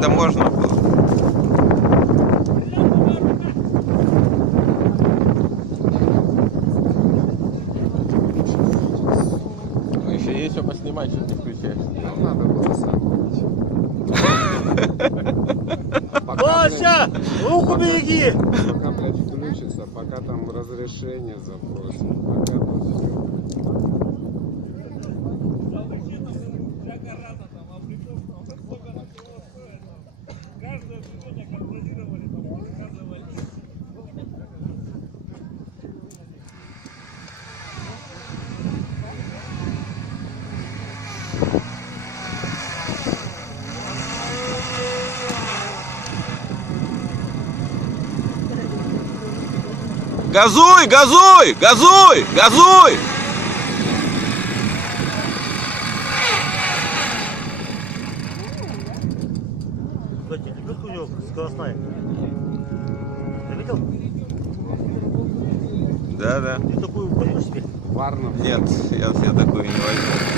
когда можно было. Ну, еще есть что поснимать, что ты включаешь. Нам надо было сам. Вася, руку береги! Пока, блядь, включится, пока там разрешение запросим, пока там все. Газуй, газуй, газуй, газуй! Кстати, лебедка у него скоростная. Ты видел? Да, да. Ты такую возьмешь себе? Варнов. Нет, я такую не возьму.